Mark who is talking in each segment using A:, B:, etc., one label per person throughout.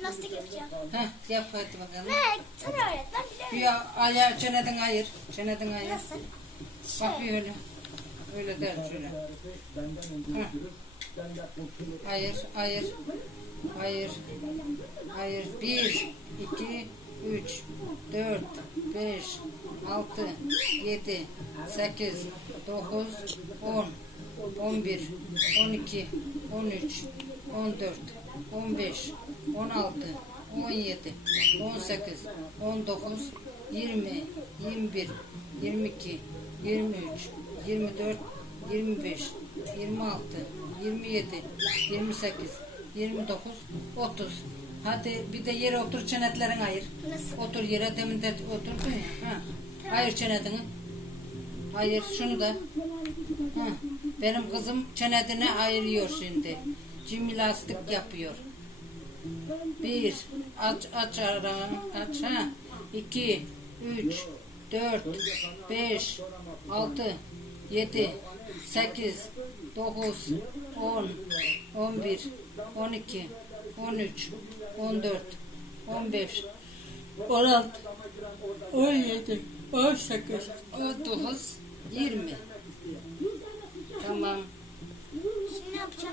A: jimnastik yapacağım.
B: Heh, yap hadi bakalım.
A: Ne? Sen öğret. Ben biliyorum.
B: Bir ayağı çeneden ayır. Çeneden ayır.
A: Nasıl?
B: Bak bir öyle. Öyle der şöyle. Heh. Ayır, ayır. Ayır. Ayır. 1, 2, 3, 4, 5, 6, 7, 8, 9, 10, 11, 12, 13, 14, 15, 16, 17, 18, 19, 20, 21, 22, 23, 24, 25, 26, 27, 28, 29, 30. Hadi bir de yere otur, çenetlerini ayır.
A: Nasıl?
B: Otur yere, demin de oturdun ya. Ha. Ayır çenetini. Ayır şunu da. Ha. Benim kızım çenetini ayırıyor şimdi. Jimnastik yapıyor. 1, aç aranı, aç ha. 2, 3, 4, 5, 6, 7, 8, 9, 10, 11, 12, 13, 14, 15, 16, 17, 18, 19, 20. Tamam.
A: Şimdi ne yapacağım?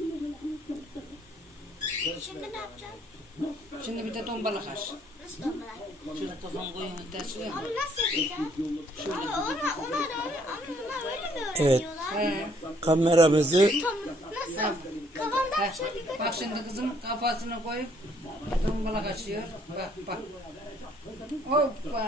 A: Şimdi ne yapacağım?
B: Şimdi bir de tombalak aç.
A: Nasıl olmalar?
B: Şöyle kafan koyun dersi.
A: Ama nasıl yapacağım? Ama onlar öyle mi
C: Evet.
A: öğreniyorlar?
B: He.
C: Kameramızı
A: Tam nasıl? Kafamdan şöyle
B: Bak şimdi kızım kafasını koyup tombalak açıyor. Bak bak. Hoppa.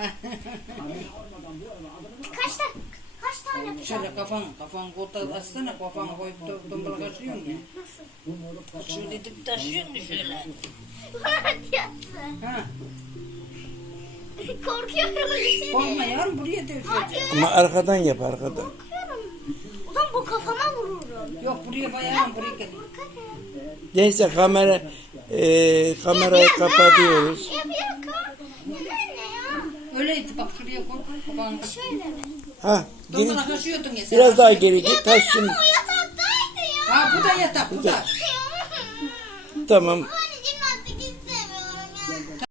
A: kaç tane yapacağım?
B: Şöyle kafan koltuğa açsana, kafanı koyup tombalak açıyorsun ya.
A: Nasıl?
B: Şöyle dip taşıyorsun şöyle.
A: Hadi yapsın.
B: Ha.
A: Korkuyorum seni.
B: Korkma yavrum, buraya dövüşeceksin.
A: Hadi.
C: ama arkadan yap arkadan.
A: Korkuyorum. O zaman bu kafama vururum.
B: Yok buraya bayağı buraya gel.
A: Korkarım.
C: Neyse kamerayı kapatıyoruz.
A: Ya bir dakika. Anne ya.
B: Öyleydi bak, şuraya koy kafanı.
A: Şöyle mi?
C: Ha, geri,
B: Tombalak açıyordun ya sen.
C: biraz daha geri git. Ha, şimdi.
A: O yataktaydı ya.
B: Ha bu da yatak, bu da.
C: Tamam.